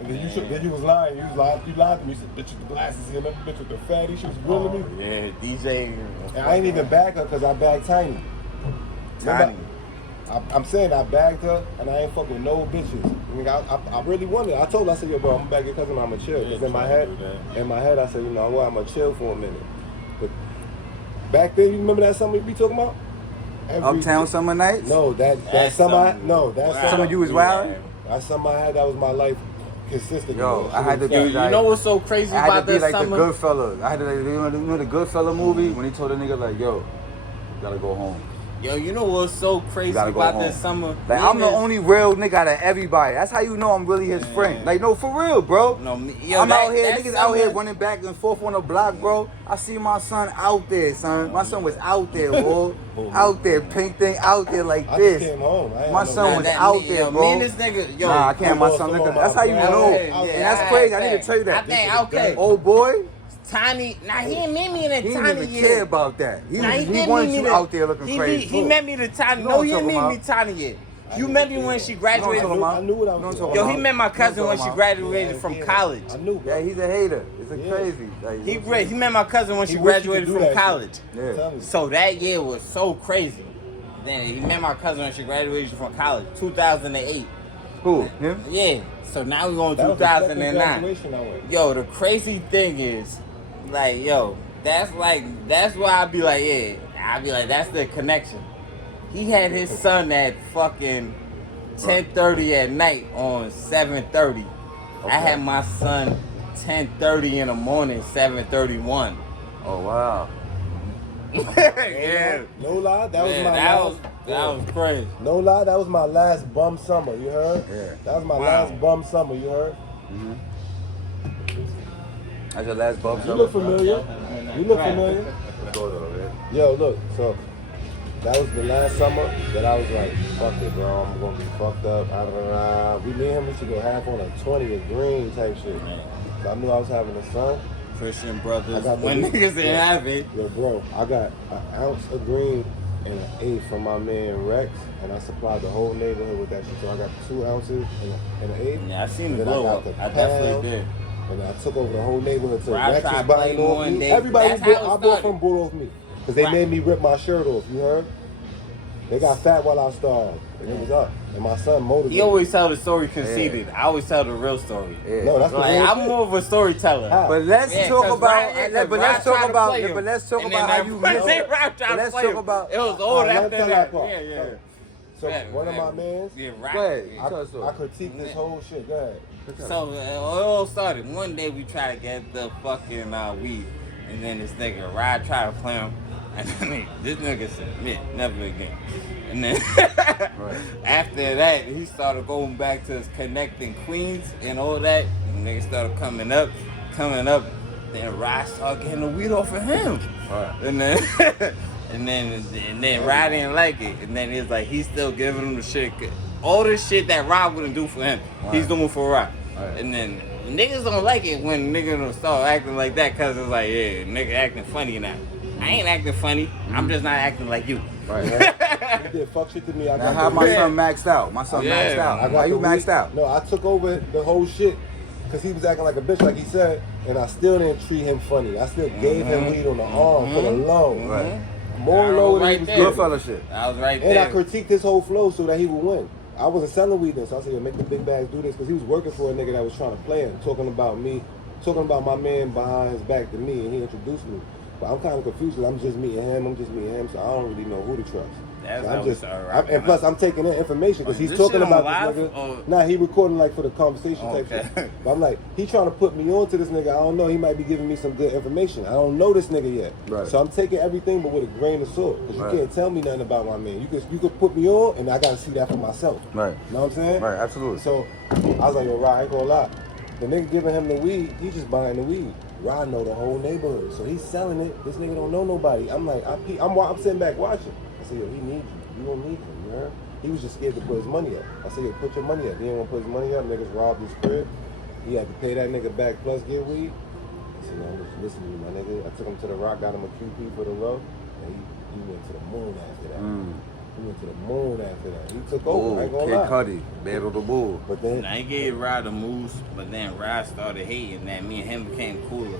And then you was lying. You lied to me. You said, bitch with the glasses. You remember bitch with the fatty? She was grilling me. Yeah, DJ. And I ain't even bag her because I bagged Tiny. Tiny. I'm saying I bagged her and I ain't fuck with no bitches. I really wanted. I told her, I said, yo, bro, I'm gonna bag your cousin. I'm gonna chill. Because in my head, I said, you know what? I'm gonna chill for a minute. But back then, you remember that summer we be talking about? Uptown Summer Nights? No, that summer. No, that summer you was wild. That summer I had, that was my life. Consistent. Yo, I had to be Yo, like, you know what's so crazy about this like summer? the Goodfellas. I had to like, you know the Goodfellas movie when he told the nigga like, yo, you gotta go home. Yo, you know what's so crazy about this summer? Like, I'm the only real nigga out of everybody. That's how you know I'm really his friend. Like, no, for real, bro. No, I'm out here, niggas out here running back and forth on the block, bro. I see my son out there, son. My son was out there, bro. Out there, pink thing, out there like this. I just came home. My son was out there, bro. Me and this nigga, yo. Nah, I can't. My son, nigga. That's how you know. And that's crazy. I need to tell you that. I think, okay. Old boy. Tiny, he ain't met me in that He Tiny didn't even yet. care about that. He wanted you out there looking crazy. He met me the Tiny. No, he didn't meet me Tiny yet. You met me when she graduated from. I knew what I was doing. Yo, he met my cousin when she graduated from college. I knew. Yeah, he's a hater. It's crazy. Like, he met my cousin when she graduated from college. Yeah. So that year was so crazy. Then he met my cousin when she graduated from college, 2008. Who? Him? Yeah. So now we on 2009. Yo, the crazy thing is, like, yo, that's why I be like, yeah, I be like, that's the connection. He had his son at fucking 10:30 at night on 7:30. I had my son 10:30 in the morning, 7:31. Oh wow. Yeah. No lie, that was my that was crazy. No lie, that was my last bum summer. You heard? Yeah. That was my last bum summer. You heard? Mm-hmm. That's your last bum summer. You look familiar. You look familiar. Yo, look. So that was the last summer that I was like, fuck it, bro. I'm gonna be fucked up. We and him used to go half on a 20 of green type shit. So I knew I was having a son. Christian brothers. When niggas didn't have it. Yo, bro, I got an ounce of green and an eighth from my man Rex, and I supplied the whole neighborhood with that shit. So I got 2 ounces and an eighth. Yeah, I seen the glow up. I definitely did. And I took over the whole neighborhood. So Rex was buying off me. Everybody I bought from bought off me. Because they made me rip my shirt off, you heard? They got fat while I was starved. And it was up. And my son motivated. He always tell the story conceited. I always tell the real story. Yeah. No, that's the like, real I'm shit. more of a storyteller. But let's talk about how you missed. Let's talk about it was old after that. Yeah. So one of my mans, I critiqued this whole shit. Go ahead. So it all started. One day we tried to get the fucking weed, and then this nigga Rod tried to play him, and then this nigga said, never again. And then after that, he started going back to his connecting Queens and all that. And niggas started coming up. Then Rod started getting the weed off of him. And then and then Rod didn't like it. And then it's like he's still giving him the shit. All the shit that Rod wouldn't do for him, he's doing for Rod. And then niggas don't like it when niggas start acting like that, cause it's like, yeah, nigga acting funny now. I ain't acting funny. I'm just not acting like you. Right. You did fuck shit to me. I have my son maxed out. My son maxed out. Why you maxed out? No, I took over the whole shit because he was acting like a bitch, like he said, and I still didn't treat him funny. I still gave him weed on the arm for the loan. Right. More low than he was good fellowship. I was right and there. I critiqued his whole flow so that he would win. I wasn't selling weed then, so I said, yo, make the big bags do this, because he was working for a nigga that was trying to play him, talking about my man behind his back to me, and he introduced me. But I'm kind of confused because I'm just meeting him, so I don't really know who to trust. And plus, I'm taking in information because he's talking about this nigga. Nah, he recording like for the conversation type shit. But I'm like, he trying to put me on to this nigga. I don't know. He might be giving me some good information. I don't know this nigga yet. Right. So I'm taking everything but with a grain of salt because you can't tell me nothing about my man. You could put me on and I got to see that for myself. Right. You know what I'm saying? Right, absolutely. So I was like, yo, Rod, I ain't gonna lie. The nigga giving him the weed, he just buying the weed. Rod know the whole neighborhood. So he's selling it. This nigga don't know nobody. I'm like, I'm sitting back watching. I said, yo, he needs you. You don't need him, you heard? He was just scared to put his money up. I said, yo, put your money up. He didn't want to put his money up. Niggas robbed his crib. He had to pay that nigga back plus get weed. I said, no, listen to me, my nigga. I took him to the Rock, got him a QP for the road, and he went to the moon after that. He went to the moon after that. He took over. I ain't Oh, gonna Kid lie. Cudi, Battle the Bull. But then I gave Rod a moose, but then Rod started hating that. Me and him became cooler.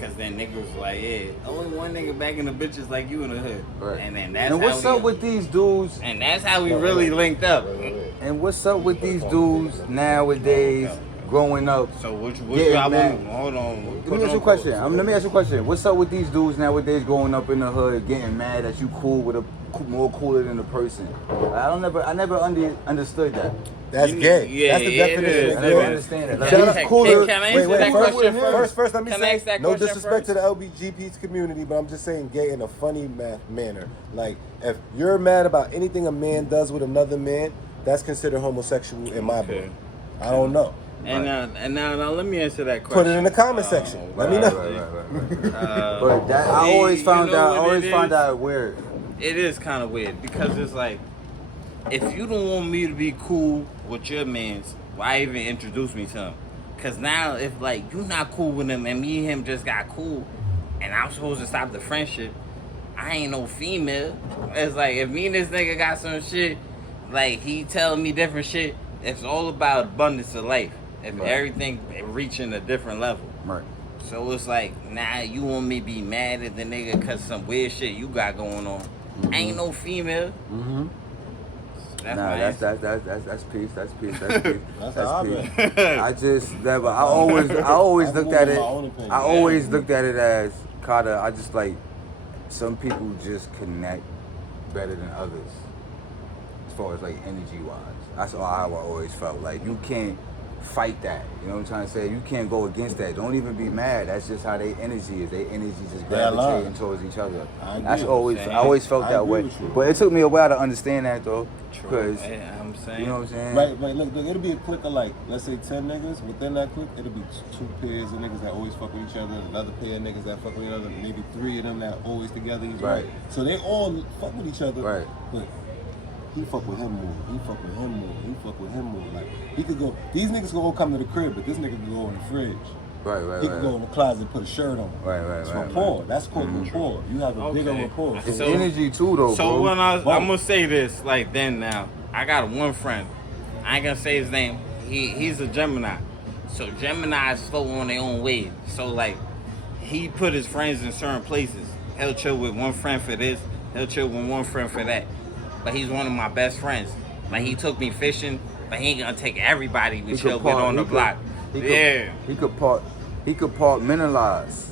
Cause then niggas was like, yeah, only one nigga back in the bitches like you in the hood. Right. And then that's And what's how up with these dudes? And that's how we really linked up. And what's up with these dudes nowadays growing up? So what Yeah, you I man. wouldn't- hold on. Let me ask you a question. Let me ask you a question. What's up with these dudes nowadays growing up in the hood, getting mad that you cool with a more cooler than the person? I never understood that. that's You- gay. yeah, That's the yeah, it definition is. of I never gay. understand that. Shout Like, out Can- cooler. can I answer that first, question first? first, let me Can I say, ask that no question disrespect first? to the LBGP community, but I'm just saying gay in a funny manner. Like, if you're mad about anything a man does with another man, that's considered homosexual in my book. I don't know. And now let me answer that question. Put it in the comment section. Let me know. Right. But that I See, always found you know out. I what always it found is? out weird. It is kind of weird because it's like, if you don't want me to be cool with your mans, why even introduce me to him? Cause now if like you not cool with him and me and him just got cool, and I'm supposed to stop the friendship, I ain't no female. It's like if me and this nigga got some shit, like he telling me different shit. It's all about abundance of life. If Right. everything reaching a different level. Right. So it's like, nah, you want me to be mad at the nigga because some weird shit you got going on. I ain't no female. Mm-hmm. That's Nah, my that's answer. that's peace. That's peace. That's peace. That's That's how I peace. bet. I just never. I always I looked move at in it. my own opinion. I always looked at it as kinda. I just like some people just connect better than others, as far as like energy wise. That's how I always felt. Like you can't fight that. You know what I'm trying to say? You can't go against that. Don't even be mad. That's just how their energy is. Their energy just They align. gravitating towards each other. I agree. That's always. I Same. always felt I that agree way. with you. But it took me a while to understand that though, True. because Yeah, I'm saying. you know what I'm saying. Right, look, it'll be a clique of like, let's say 10 niggas. Within that clique, it'll be two pairs of niggas that always fuck with each other, another pair of niggas that fuck with each other, maybe three of them that always together. He's Right. right. So they all fuck with each other. Right. But he fuck with him more. He fuck with him more. He fuck with him more. Like he could go. These niggas can all come to the crib, but this nigga can go in the fridge. Right. He can go in the closet and put a shirt on. Right. It's rapport. That's called rapport. You have a bigger Okay. rapport. It's So- energy too, though, So bro. when I'm Right. gonna say this like then now, I got one friend. I ain't gonna say his name. He's a Gemini. So Geminis flow on their own wave. So like he put his friends in certain places. He'll chill with one friend for this. He'll chill with one friend for that. But he's one of my best friends. Like he took me fishing, but he ain't gonna take everybody we He chill could with part- on the he could- block. Yeah. He could compartmentalize.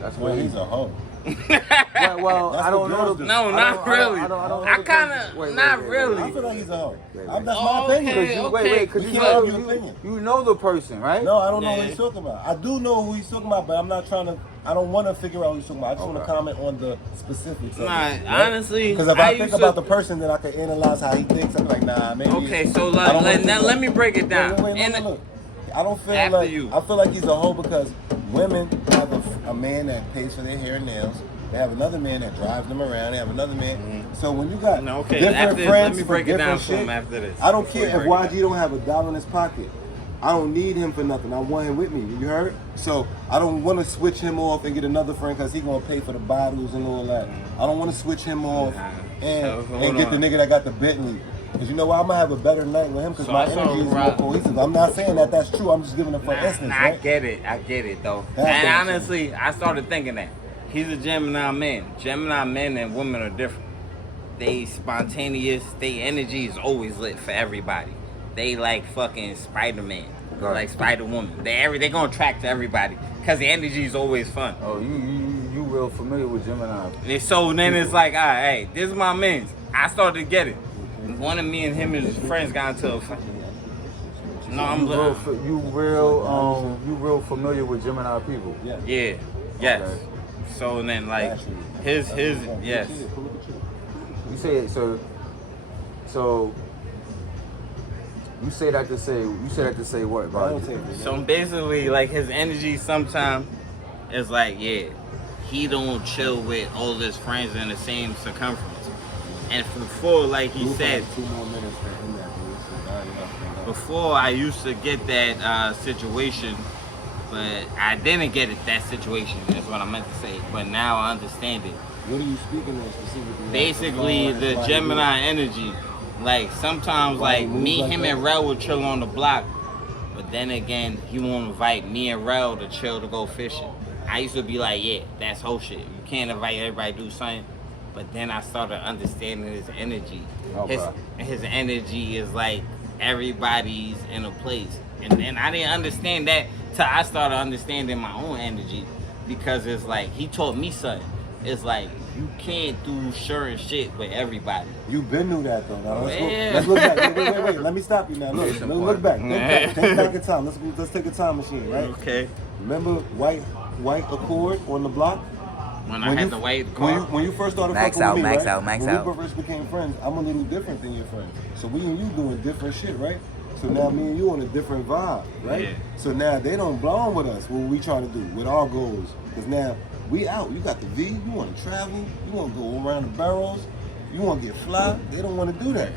That's Well, what he's a hoe. Well, That's I don't what know. girls The, do. No, I not don't- really. I don't know I the kinda- person. Wait, not wait, really. I feel like he's a hoe. Wait. That's my Oh, opinion. okay. Cause you, Okay. cause You you can't know, argue opinion. you know the person, right? No, I don't know Yeah. what he's talking about. I do know who he's talking about, but I'm not trying to. I don't want to figure out who he's talking about. I just want to Okay. comment on the specifics. Nah, honestly, because if I I used think to- about the person, then I can analyze how he thinks. I'm like, nah, maybe. Okay, so I don't wanna think now that. let me break it down. Wait, And- look. I don't feel After like you. I feel like he's a hoe because women have a man that pays for their hair and nails. They have another man that drives them around. They have another man. So when you got No, okay, different after this, friends let me for break it down different for him shit, after this. I don't Before care you if break it YG don't have a dollar in his pocket. I don't need him for nothing. I want him with me. You heard? So I don't want to switch him off and get another friend because he gonna pay for the bottles and all that. I don't want to switch him off and, So, hold and get the on. nigga that got the Bentley. Because you know what? I'm gonna have a better night with him because So my I saw energy is more Rob- cohesive. I'm not saying that that's true. I'm just giving it for instance, Nah, I right? get it though. That's And what I'm honestly, I started thinking that he's a Gemini man. Gemini men and women are different. They spontaneous. They energy is always lit for everybody. They like fucking Spider-Man, Right. like Spider-Woman. They gonna attract to everybody because the energy is always fun. Oh, you real familiar with Gemini? And so then it's like, all right, hey, this is my man's. I started to get it. One of me and him and his friends got into a fight. No, I'm You real familiar with Gemini people? Yeah. yeah, yes. Okay. So then like his yes. You say it so. You say that to say what I about don't it? take it. So basically, like his energy sometimes is like, yeah, he don't chill with all his friends in the same circumference. And before, like he said, 2 more minutes in that, dude. before I used to get that situation, but I didn't get it that situation. Is what I meant to say. But now I understand it. What are you speaking on specifically? Basically, the Gemini energy. Like sometimes, like me, him, and Rel will chill on the block, but then again, he won't invite me and Rel to chill to go fishing. I used to be like, yeah, that's whole shit. You can't invite everybody to do something. But then I started understanding his energy. Okay. His energy is like everybody's in a place, and I didn't understand that till I started understanding my own energy, because it's like he taught me something. It's like you can't do certain shit with everybody. You been knew that though. Now Yeah. let's look back. Wait. Let me stop you now. Look back. Think back in time. Let's take a time machine, right? Okay. Remember white Accord on the block? When I had the white car. When you first started Max fucking out, with me, max right? out, max when out. we first became friends, I'm a little different than your friends. So we and you doing different shit, right? So now me and you on a different vibe, right? Yeah. So now they don't belong with us. What we trying to do with our goals? Because now we out. You got the V. You want to travel. You want to go around the barrels. You want to get fly. They don't want to do that.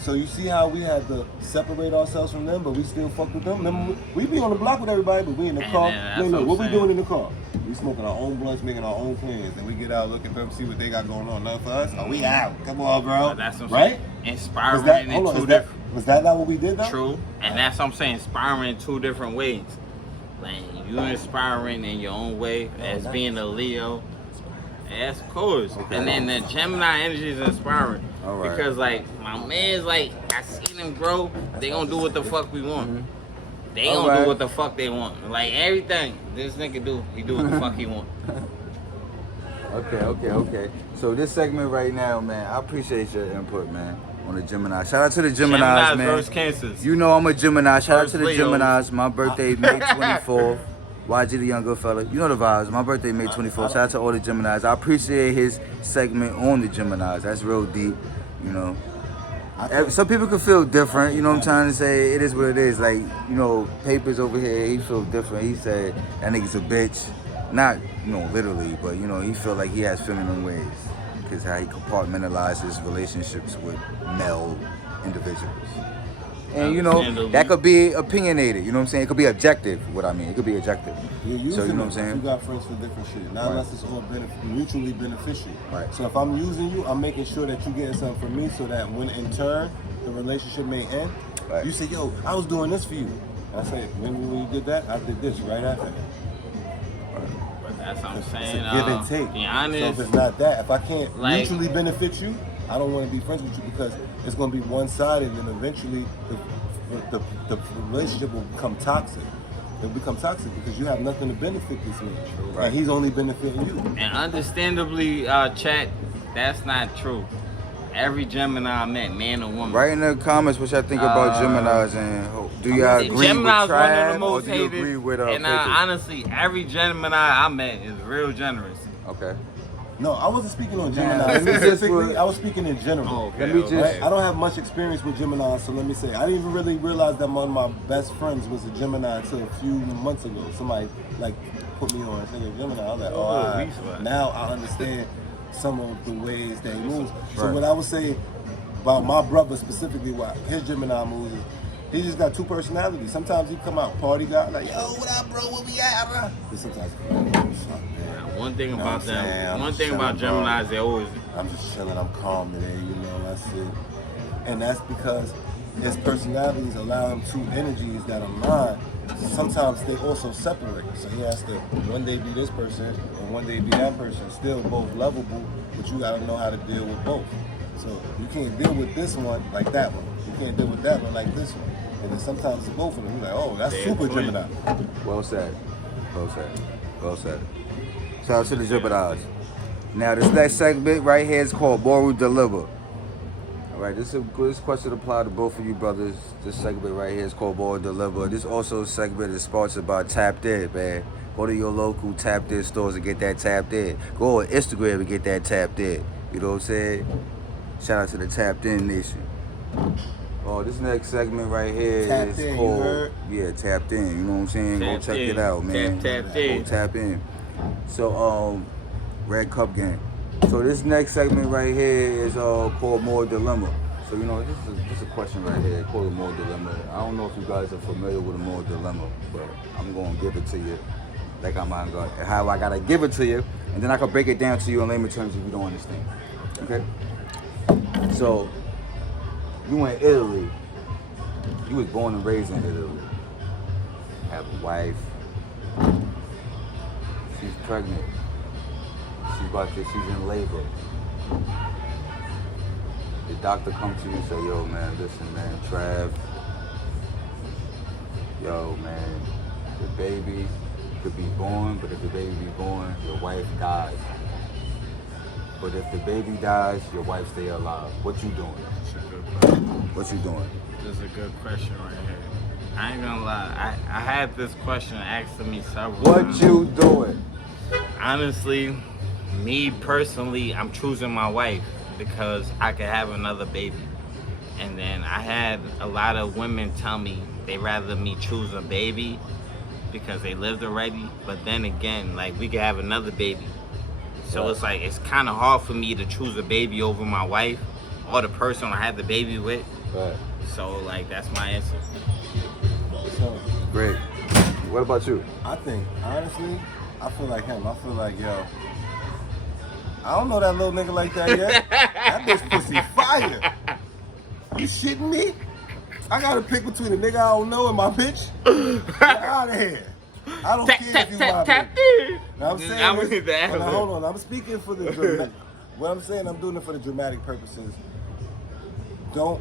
So you see how we had to separate ourselves from them, but we still fuck with them. Remember, we be on the block with everybody, but we in the car. Look, what we doing in the car? We smoking our own blunts, making our own plans, and we get out looking for them, see what they got going on. Nothing for us. Oh, we out. Come on, bro. That's what I'm right? saying. Inspiring Was that not what we did though? True. And that's what I'm saying. Inspiring in two different ways. Like you inspiring in your own way as being a Leo. That's cool. Okay. And then the Gemini energy is inspiring. All right. Because like my man's like, I see them grow, they gonna do what the fuck we want. Mm-hmm. They gonna do what the fuck they want. Like everything this nigga do, he do what the fuck he want. Okay. So this segment right now, man, I appreciate your input, man, on the Gemini. Shout out to the Geminis, man. Versus Cancers. You know I'm a Gemini. Shout out to the First Leos. Geminis. My birthday, May 24th. YG the young good fella. You know the vibes. My birthday, May 24th. Shout out to all the Geminis. I appreciate his segment on the Geminis. That's real deep, you know. Some people could feel different, you know what I'm trying to say? It is what it is. Like, you know, Papers over here, he feel different. He said that nigga's a bitch. Not, you know, literally, but, you know, he feel like he has feminine ways. Because how he compartmentalizes relationships with male individuals. And, you know, that could be opinionated, you know what I'm saying? It could be objective, what I mean. It could be objective. You're using so, you know what I'm saying? You got friends for different shit. Not unless it's all mutually beneficial. Right. So if I'm using you, I'm making sure that you're getting something from me so that when in turn the relationship may end, Right. you say, yo, I was doing this for you. I say, when you did that, I did this right after that. But that's what I'm It's saying. a give and take. Be honest. So if it's not that, if I can't Like- mutually benefit you, I don't want to be friends with you because it's going to be one-sided and eventually the relationship will become toxic. It'll become toxic because you have nothing to benefit this man. Right. And he's only benefiting you. And understandably, chat, that's not true. Every Gemini I met, man or woman. Write in the comments what y'all think about Geminis and do y'all agree Gemini's with one of the Trav or most do you hated. agree with And Papers? honestly, every Gemini I met is real generous. Okay. No, I wasn't speaking on Gemini. Nah, Specifically, I was speaking in general. Oh, okay, Let me just- Right? I don't have much experience with Gemini, so let me say, I didn't even really realize that one of my best friends was a Gemini until a few months ago. Somebody like put me on saying Gemini. I was like, now I understand some of the ways that he moves. So Right. what I would say about my brother specifically, why his Gemini moves is, he just got two personalities. Sometimes he come out party guy, like, yo, what up, bro? Where we at, bro? And sometimes, fuck, man. One thing You know about what I'm saying? them, I'm one just thing about chilling, bro. Geminis, they always I'm just chilling, I'm calm today, you know, that's it. And that's because his personalities allow him two energies that align. Sometimes they also separate. So he has to one day be this person and one day be that person. Still both lovable, but you gotta know how to deal with both. So you can't deal with this one like that one. You can't deal with that one like this one. And then sometimes it's both of them. You're like, oh, that's super Gemini. Well said. Well said. Well said. Shout out to the Geminis. Now this next segment right here is called Moral Dilemma. Alright, this question apply to both of you brothers. This segment right here is called Moral Dilemma. This also segment is sponsored by Tapped In, man. Go to your local Tapped In stores and get that Tapped In. Go on Instagram and get that Tapped In. You know what I'm saying? Shout out to the Tapped In Nation. Oh, this next segment right here Tapped is In, you called heard? Tapped In. You know what I'm saying? Go Tapped check in. it out, man. Tapped in. Go tap in. So Red Cup game. So this next segment right here is called Moral Dilemma. So you know this is a question right here called a Moral Dilemma. I don't know if you guys are familiar with a Moral Dilemma, but I'm gonna give it to you like how I gotta give it to you. And then I can break it down to you in layman terms if you don't understand. Okay? So, you in Italy. You was born and raised in Italy. Have a wife. She's pregnant. She's in labor. The doctor comes to you and say, yo, man, listen, man, Trav. Yo, man, the baby could be born, but if the baby be born, your wife dies. But if the baby dies, your wife stay alive. What you doing? That's a good question. What you doing? That's a good question right here. I ain't gonna lie. I had this question asked to me several times. What you doing? Honestly, me personally, I'm choosing my wife because I could have another baby. And then I had a lot of women tell me they rather me choose a baby because they lived already. But then again, like, we could have another baby. So Right. it's like, it's kind of hard for me to choose a baby over my wife or the person I had the baby with. Right. So, like, that's my answer. So, Great. What about you? I think, honestly, I feel like him. I feel like, yo, I don't know that little nigga like that yet. That bitch pussy fire. You shitting me? I gotta pick between a nigga I don't know and my bitch? Get out of here. I don't care if you my bitch. Now I'm saying I this, need to but now, hold on, I'm speaking for the dramatic. What I'm saying, I'm doing it for the dramatic purposes. Don't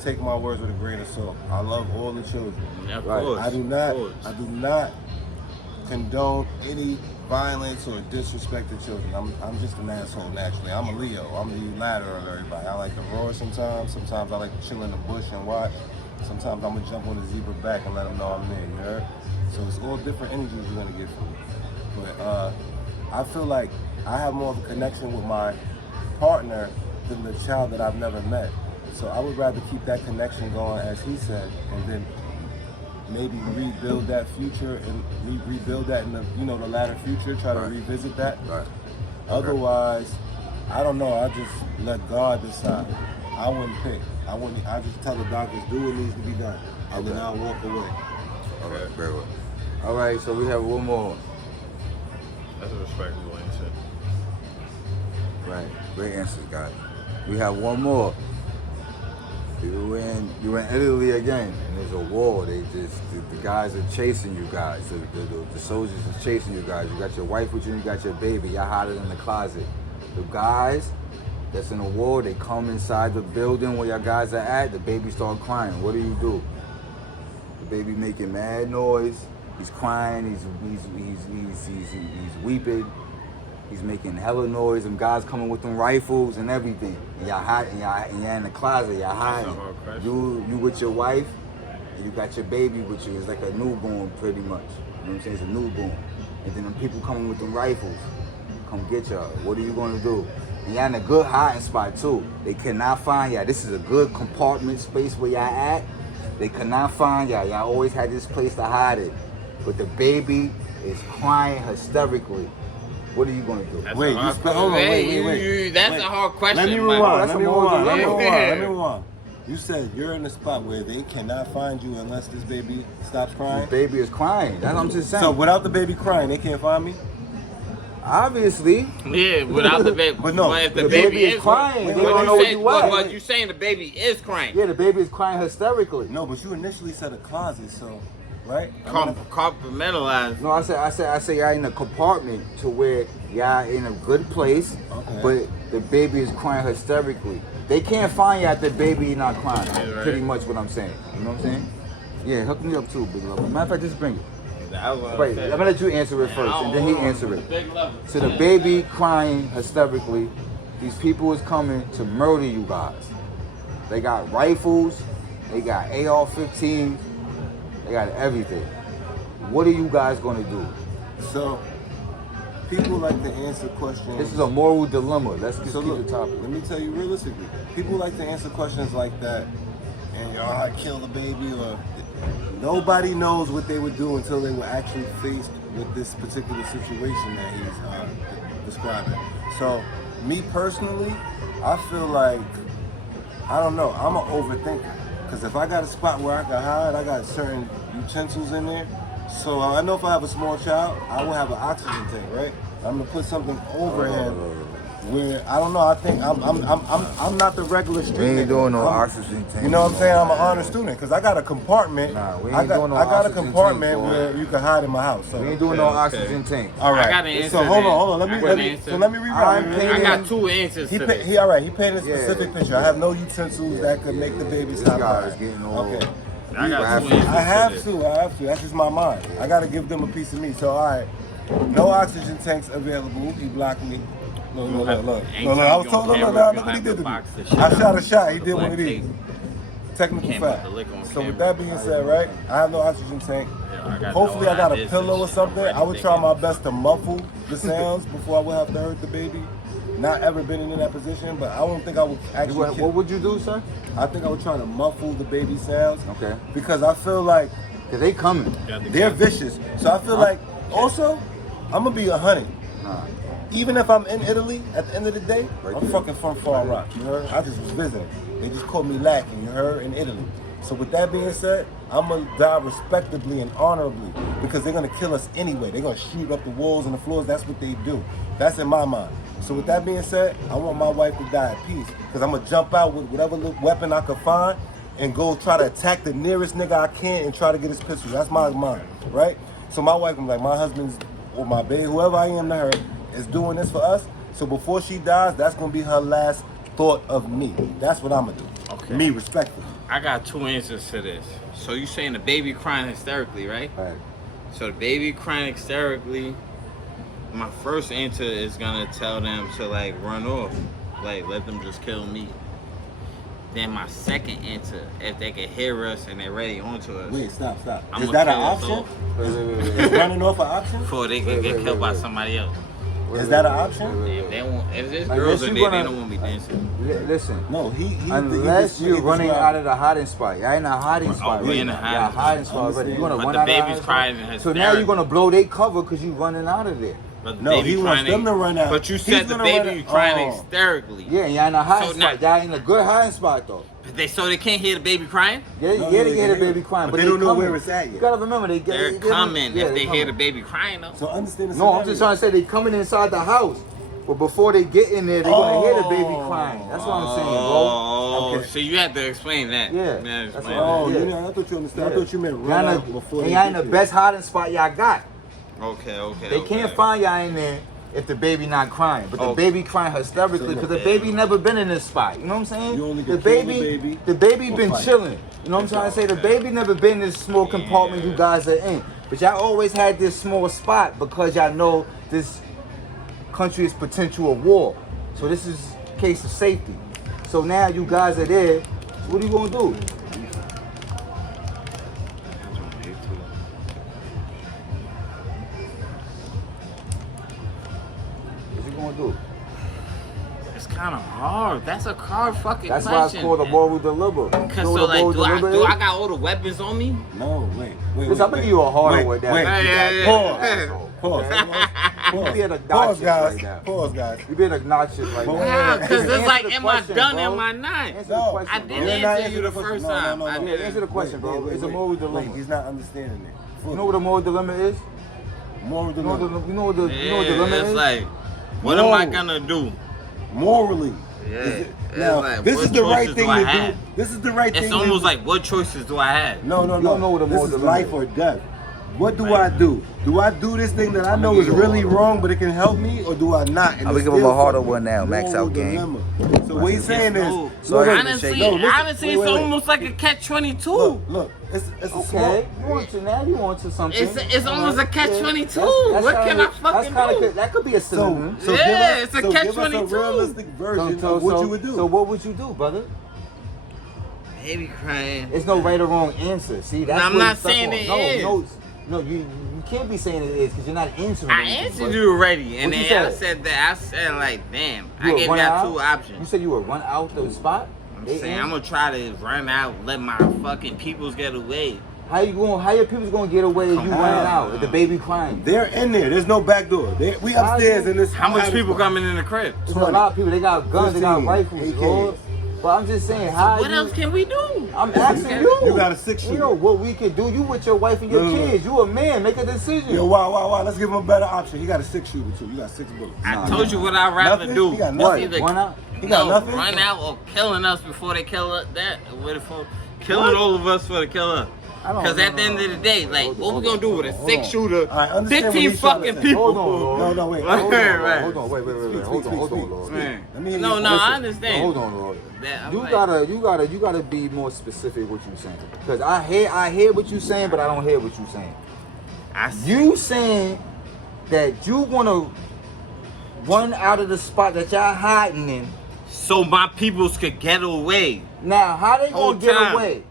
take my words with a grain of salt. I love all the children. Of Right. course. I do of not condone any violence or disrespect to children. I'm just an asshole naturally. I'm a Leo. I'm the latter of everybody. I like to roar sometimes. Sometimes I like to chill in the bush and watch. Sometimes I'm gonna jump on the zebra back and let them know I'm there. You heard? So it's all different energies you're gonna get from me. But I feel like I have more of a connection with my partner than the child that I've never met. So I would rather keep that connection going, as he said, and then maybe rebuild that future and rebuild that in the the latter future. Try to Right. revisit that. Right. Otherwise, I don't know. I just let God decide. I wouldn't pick. I just tell the doctors do what needs to be done, and then I'll walk away. All right, very well. All right, so we have one more. That's a respectable answer. Right, great answers, guys. We have one more. You in Italy again, and there's a war. The guys are chasing you guys. The soldiers are chasing you guys. You got your wife with you, and you got your baby. Y'all hide it in the closet. The guys that's in the war, they come inside the building where y'all guys are at. The baby start crying. What do? The baby making mad noise. He's crying. He's weeping. He's making hella noise. Them guys coming with them rifles and everything. And y'all hiding. And y'all in the closet. Y'all hiding. You with your wife, and you got your baby with you. It's like a newborn, pretty much. You know what I'm saying? It's a newborn. And then them people coming with them rifles. Come get y'all. What are you gonna do? And y'all in a good hiding spot too. They cannot find y'all. This is a good compartment space where y'all at. They cannot find y'all. Y'all always had this place to hide it. But the baby is crying hysterically. What are you gonna do? Wait, hold on, wait. That's Wait. a hard question. Let me man. rewind. That's a moral dilemma. Let me rewind. You said you're in a spot where they cannot find you unless this baby stops crying. The baby is crying. That's what I'm just saying. So without the baby crying, they can't find me? Obviously. Yeah, without the baby. But no, if the the baby is crying. They don't know where you at. But you saying the baby is crying. Yeah, the baby is crying hysterically. No, but you initially said a closet, so right? Compartmentalized. No, I say y'all in a compartment to where y'all in a good place, Okay. but the baby is crying hysterically. They can't find y'all if the baby not crying. Yeah, right. Pretty much what I'm saying. You know what I'm saying? Yeah, hook me up too, big love. Matter of fact, just bring it. Wait, I'm gonna let you answer it first, and then he answer it. Big level. So the baby crying hysterically. These people is coming to murder you guys. They got rifles, they got AR-15s, they got everything. What are you guys gonna do? So people like to answer questions. This is a moral dilemma. Let's just So keep look, the topic. let me tell you realistically. People like to answer questions like that, and I kill the baby, or nobody knows what they would do until they were actually faced with this particular situation that he's describing. So, me personally, I feel like, I don't know, I'm an overthinker. Because if I got a spot where I can hide, I got certain utensils in there. So I know if I have a small child, I will have an oxygen tank, right? I'm gonna put something over him. Where I don't know, I think I'm not the regular street. We ain't nigga. doing no I'm- oxygen tank. You know what I'm saying? I'm an honor student because I got a compartment. Nah, we I ain't got doing no I got a oxygen compartment tank, boy. where you can hide in my house. So We ain't doing no oxygen tank. all right. I got an answer so hold then. on. Let I me got an answer. let me I'm reroute. paying- I got two answers to this. He all right. He painted a Yeah. specific picture. I have no utensils that could make the baby This stop guy crying. is getting old. Okay. I got two I answers I have this. to. That's just my mind. I gotta give them a piece of me. So all right. No oxygen tanks available. He blocked me. Look. I was told, look what he did to me. I shot a shot. He did one of these. Technical Can't put fact. the lick on So camera. with that being said, right, I have no oxygen tank. Yeah, Hopefully no I got a ideas pillow or and shit. something. I'm I would ready try to my get best to muffle the sounds before I would have to hurt the baby. Not ever been in that position, but I don't think I would actually What would you do, sir? I think I would try to muffle the baby sounds. Okay. Because I feel like Cause they coming. they're vicious. So I feel like also I'm gonna be 100. Even if I'm in Italy, at the end of the day, Right I'm there. fucking from Far Rock, you heard? I just was visiting. They just called me lacking, you heard, in Italy. So with that being said, I'm gonna die respectably and honorably because they're gonna kill us anyway. They're gonna shoot up the walls and the floors. That's what they do. That's in my mind. So with that being said, I want my wife to die at peace because I'm gonna jump out with whatever little weapon I could find and go try to attack the nearest nigga I can and try to get his pistol. That's my mind, right? So my wife, I'm like, my husband's or my baby, whoever I am to her, is doing this for us. So before she dies, that's gonna be her last thought of me. That's what I'm gonna do. Okay. Me, respectfully. I got two answers to this. So you saying the baby crying hysterically, right? Right. So the baby crying hysterically, my first answer is gonna tell them to like run off. Like let them just kill me. Then my second answer, if they can hear us and they're ready onto us, Wait, stop. I'm Is gonna that an kill us option? off Is running off an option? before they can get killed by somebody else. Is that an option? If they want, if there's Unless girls you in there, they gonna- don't want me dancing. Listen. No, he Unless you're running out of the hiding spot. Y'all in a hiding spot. we right in a now. hiding Y'all spot. hiding spot already. You're gonna But run the out of baby's hiding spot. crying in So now hysterics. you're gonna blow their cover because you running out of there. But the No, baby he wants crying them to run out. But you He's said the gonna baby run out. crying Oh. hysterically. Yeah, y'all in a hiding So spot. now- Y'all in a good hiding spot though. So they can't hear the baby crying? Yeah, No, they they hear the can hear baby it. crying, But but they don't know coming. where it's at yet. You gotta remember they They're they coming yeah, if they hear the coming. baby crying though. So understand the No, I'm just trying to say they coming inside the house. But before they get in there, they're gonna hear the baby crying. That's what I'm saying, bro. Oh, Okay. so you have to explain that. Yeah, You have to that's explain what- Oh, Yeah. you know, I thought you understood. I Yeah. thought you meant Y'all run in out the- before and they y'all get in the there. best hiding spot y'all got. Okay. They can't find y'all in there if the baby not crying, but the Okay. baby crying hysterically because the baby never been in this spot. You know what I'm saying? You only The can kill baby, the baby or been fight. chilling. You know what I'm trying to say? The baby never been in this small compartment you guys are in, but y'all always had this small spot because y'all know this country is potential of war. So this is a case of safety. So now you guys are there. What are you gonna do? What you gonna do? It's kind of hard. That's a hard fucking That's why it's question. called a moral dilemma. Cause You know so what a like, moral do I dilemma is? got all the weapons on me? No, wait. Listen, I'm gonna give you a harder one now. Wait, Yeah. Pause. You being Pause, obnoxious guys. right now. Pause, guys. You being obnoxious right Nah, now. Yeah, cause Answer it's like, the am I question, done? bro. Am I not? Answer the No, question, I bro. didn't You're not answer you the answering the first question. time. No. I Yeah, did. answer the question, bro. Wait, It's a moral wait, dilemma. he's not understanding it. You know what a moral dilemma is? Moral You know what dilemma. the, you know what the, you know what Yeah, dilemma it's is? like, what am I No. gonna do? Morally. Yeah. Is It's now, like, this what is the right choices thing do I to have? do. This is the right thing It's to almost do. like, what choices do I have? No. You don't know what a This moral is dilemma life is. or death. What do I do? Do I do this thing that I know is really wrong, but it can help me, or do I not? And I'm gonna it's give him still a harder fucking one now, Max moral Out Gang. dilemma. So what he's saying is, No. Sorry for the honestly, shake. No, listen. honestly, Wait, it's wait. almost like a catch-22. Look, it's a small. Okay, you want to now? You want to something? It's almost a catch-22. That's What kinda- can I that's fucking kinda do? good. That could be a synonym. So Yeah, give us, it's a so give us catch-22. a realistic version of what you would do. So what would you do, brother? Baby crying. It's no right or wrong answer. See, that's I'm what not you stuck saying on. it No, is. no, you can't be saying it is because you're not answering. I anything, answered brother. you already, and What you then I said? said that. I said like, damn. You I would gave run y'all out? two You options. said you would run out the spot. I'm saying I'm gonna try to run out, let my fucking peoples get away. How you going? How your people's gonna get away if you Come running on. out? If the baby crying? They're in there. There's no back door. We upstairs in this. How much hiding people spot. coming in the crib? There's a lot of people. They got guns. They got 15, rifles. 8Ks. Lord. But I'm just saying, how What you, else can we do? I'm asking you. You got a 6-shooter. You know what we can do. You with your wife and your kids. You a man. Make a decision. Yo, wow. Let's give him a better option. He got a 6-shooter too. You got 6 bullets. I told you what I'd rather Nothing? do. He got What? nothing. Why not? He got nothing? Run out or killing us before they kill us. Killing all of us for the killer. Because at the end of the day, like, what we gonna do with a 6-shooter, Right, understand what 15 he's trying to fucking say. people? Hold on, No, wait. Right, Hold on. right. Hold on, wait, hold on, Lord. Man. Let me hear No, you. no, Listen. I understand. Hold on, Lord. That, I'm You like- gotta be more specific what you saying. Cause I hear what you saying, but I don't hear what you saying. You saying that you wanna run out of the spot that y'all hiding in. So my peoples could get away. Now, how they Whole gonna get time. away?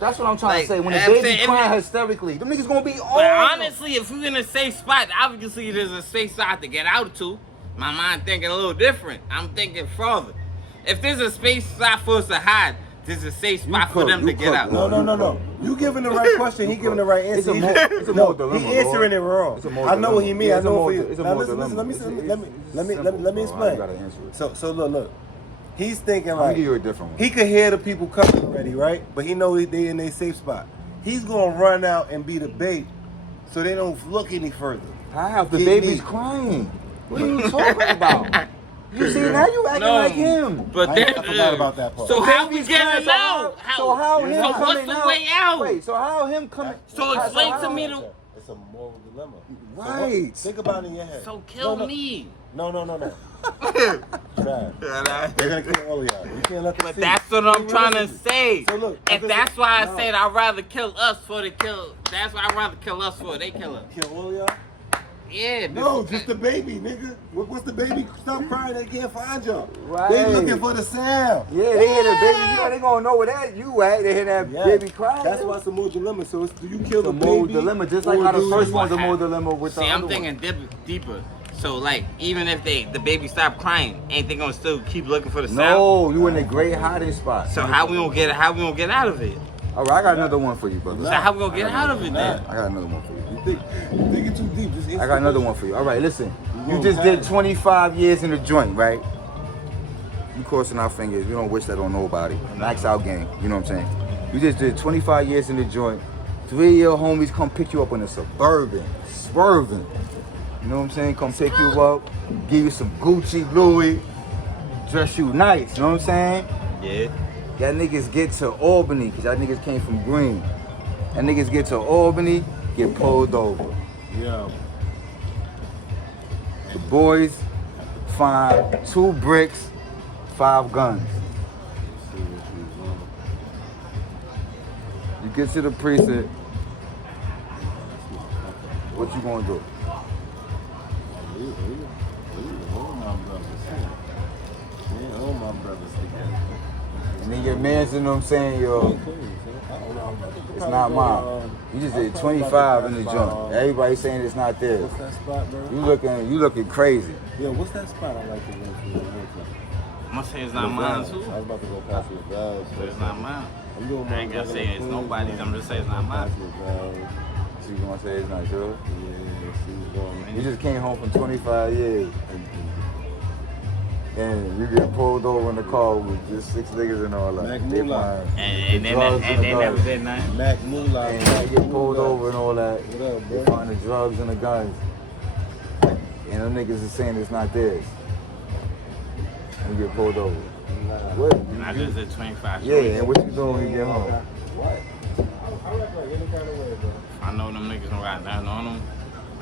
That's what I'm trying Like, to say. When the I'm baby saying, if crying it- hysterically, them niggas gonna be on. But honestly, if we're in a safe spot, obviously there's a safe spot to get out to. My mind thinking a little different. I'm thinking further. If there's a space spot for us to hide, there's a safe spot for them to get out. No. You giving the right question. He giving the right answer. It's a more dilemma, He answering it wrong. It's a more I know what he dilemma. mean. Yeah, I it's a know more- what he. it's a Now more listen. Let me dilemma. let me I explain. gotta answer it. So look. He's thinking I'm gonna like give you a different one. he could hear the people coming already, right? But he know they in their safe spot. He's gonna run out and be the bait, so they don't look any further. How? The Get baby's me. crying. What are you talking about? You see, now you acting No, like him. But I then, forgot about that part. So The how we baby's crying, getting so out? So how him So coming what's the out? way out? Wait, so how him coming? So explain to me the. It's a moral dilemma. Right. Think about it in your head. So kill No. me. No. Trav. They're gonna kill all of y'all. You can't let them But see. that's what I'm Be trying to realistic. say. So look, If that's why I said I'd rather kill us for the kill. That's why I'd rather kill us for they kill us. Kill all of y'all? Yeah. No, this- just the baby, nigga. What's the baby? Stop crying. They can't find y'all. Right. They looking for the sound. Yeah, they hear the baby. You know, they gonna know where that you at. They hear that Yeah. baby crying. That's why it's a moral dilemma. So it's, do you kill the the moral baby? dilemma, just or like how the do first you- one's a moral dilemma with the See, I'm other one. thinking deeper. So like, even if the baby stop crying, ain't they gonna still keep looking for the sound? No, you in a great hiding spot. So how we gonna get out of it? All right, I got another one for you, brother. So how we gonna get out of it then? I got another one for you. You think it too deep. Just I got another one for you. All right, listen. You gonna just have did it. 25 years in the joint, right? You crossing our fingers. We don't wish that on nobody. Max out gang. You know what I'm saying? You just did 25 years in the joint. 3 of your homies come pick you up in a Suburban. Swerving. You know what I'm saying? Come pick you up. Give you some Gucci, Louis. Dress you nice. You know what I'm saying? Yeah. Y'all niggas get to Albany, because y'all niggas came from Green. Y'all niggas get to Albany, get pulled over. Yeah. The boys find 2 bricks, 5 guns. You get to the precinct, what you gonna do? All my brothers together. And then your man's, you know what I'm saying, yo, it's not mine. You just did 25 in the joint. Everybody saying it's not there. What's that spot, bro? You looking crazy. Yeah, what's that spot I like to go to? I'm gonna say it's not mine too. I was about to go past your valves. But it's not mine. I'm doing my I ain't gonna say it's Queens, nobody's. I'm just saying it's not mine. past your valves. So you gonna say it's not yours? Yeah, see what's going on. You just came home from 25 years. And you get pulled over in the car with just 6 niggas and all that. Mac They Moolah. find And they drugs and the never guns. did nothing. Mac Moolah. And you get pulled over and all that. What up, They bro? find the drugs and the guns. And them niggas is saying it's not theirs. And you get pulled over. What? I just did 25. Yeah, and what you doing when you get home? What? I like any kind of way, bro. I know them niggas don't got nothing on them.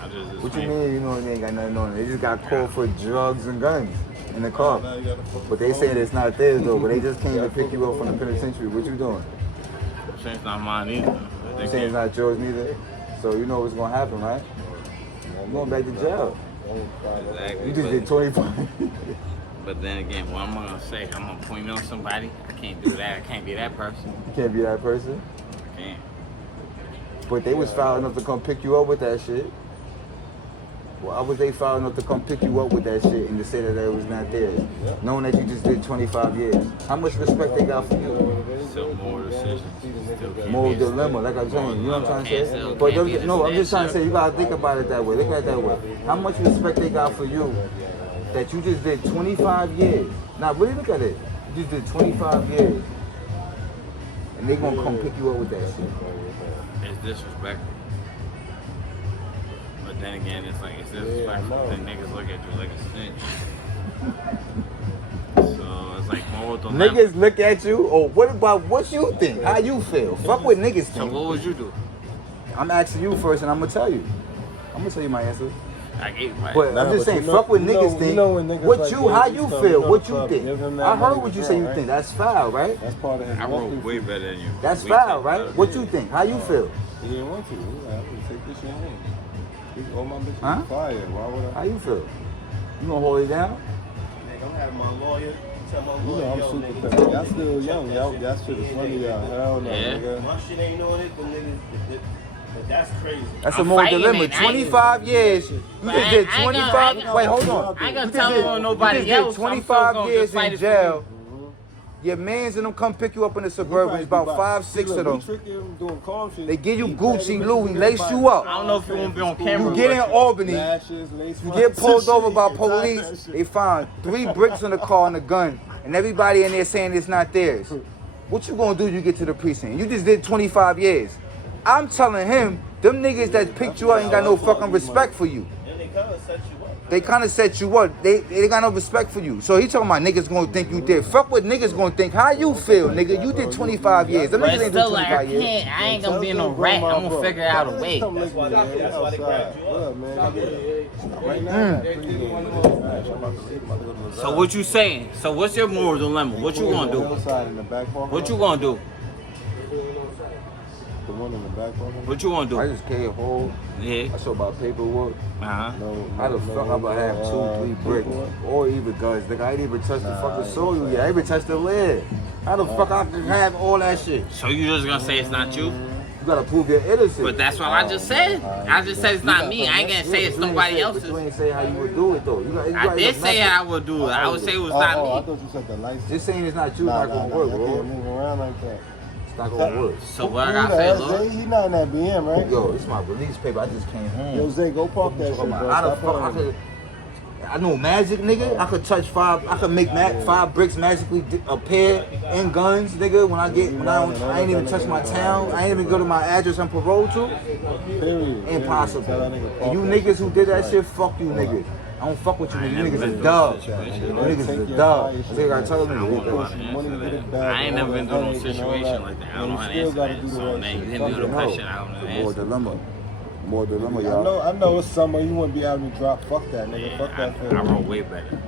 I just did What you 25. mean you know they ain't got nothing on it? They just got caught for drugs and guns in the car. Now you gotta fuck But they saying it's not theirs though, but they just came to pick you up from the penitentiary. What you doing? I'm saying it's not mine either. But they You saying it's can't- not yours neither? So you know what's gonna happen, right? You going back to jail. Exactly. You just did 25. But then again, what am I gonna say? I'm gonna point on somebody. I can't do that. I can't be that person. You can't be that person. I can't. But they was foul enough to come pick you up with that shit. Why was they foul enough to come pick you up with that shit and to say that it was not theirs? Knowing that you just did 25 years. How much respect they got for you? Still more decisions. Still can't Moral be a- dilemma, like I'm saying. You know what I'm trying to Can't say? still- But can't be no, I'm just trying to decision. say you gotta think about it that way. Look at it that way. How much respect they got for you that you just did 25 years. Now really look at it. You just did 25 years. and they gonna come pick you up with that shit. It's disrespectful. But then again, it's like, it's disrespectful. Then niggas look at you like a snitch. So it's like, more with the Niggas look at you, or what about what you think? How you feel? Fuck what niggas think. So what would you do? I'm asking you first, and I'm gonna tell you. I'm gonna tell you my answer. I gave my. But I'm just saying, fuck what niggas think. What you, how you feel? What you think? I heard what you say you think. That's foul, right? That's part of his. I wrote way better than you. That's foul, right? What you think? How you feel? He didn't want to. He was like, I'm gonna take this shit home. All my bitches Huh? fire. Why would I? How you feel? You gonna hold it down? Nigga, I'm having my lawyer. Tell my You lawyer, know I'm yo, super nigga. petty. Y'all still young. Y'all shit is funny, y'all. Hell no, Yeah. nigga. My shit ain't on it, but niggas, but that's crazy. That's I'm a moral fighting dilemma. it. I ain't- 25 years. You But just I- did I ain't 25. gonna- Wait, hold on. I ain't gonna You tell just on did- nobody you just else. did 25 I'm still years gonna in just fight it jail. Your mans and them come pick you up in the suburbans, about 5, 6 of them. They give you Gucci, Louis, lace you I up. don't know if you won't be on camera. You get in but Albany, you get pulled over by police, they find 3 bricks in the car and a gun, and everybody in there saying it's not theirs. What you gonna do when you get to the precinct? You just did 25 years. I'm telling him, them niggas that picked you up ain't got no fucking respect for you. And they kind of set you up. They kind of set you up. They got no respect for you. So he talking about niggas gonna think you did. Fuck what niggas gonna think. How you feel, nigga? You did 25 years. Them But niggas it's ain't do still like, I 25 years. can't, I ain't gonna be no rat. I'm gonna figure out a way. That's why they grabbed you up. Right now, So what you saying? So what's your moral dilemma? What you gonna do? What you gonna do? The one in the back pocket? What you gonna I do? just came home. Yeah. I saw about paperwork. Uh-huh. How the fuck I'm gonna have 2, 3 bricks or even guns? Nigga, I ain't even touched the fucking soil yet. I ain't even touched the lid. How the fuck I can have all that shit? So you just gonna say it's not you? You gotta prove you're innocent. But that's what I just said. I just said it's not me. I ain't gonna say it's somebody But you else's. ain't say how you would do it though. I did say I would do it. I would say it was I not thought me. you said the lights. Just saying it's not you, not gonna work, I bro. can't move around like that. It's not gonna work. So what I gotta say, look. He not in that BM, right? Yo, it's my release paper. I just came home. Yo, Zay, go park that shit, bro. How the Stop fuck I playing. could? I know magic, nigga. I could touch 5. I could make 5 bricks magically appear in guns, nigga. When I ain't even touch my town. I ain't even go to my address I'm parole to. Period. Impossible. Tell that nigga And you park niggas who did that shit, fuck you niggas. I don't fuck with you niggas. You niggas is dubs. You niggas is a dub. That's what I tell I don't know how them. to answer that. I ain't never been through no situation like that. I don't know how to answer that. So man, you hit me with a question. I don't know the More answer. dilemma. More dilemma, I y'all. know it's summer. You wouldn't be out in the drop. Fuck that, nigga. Fuck that. I wrote way better.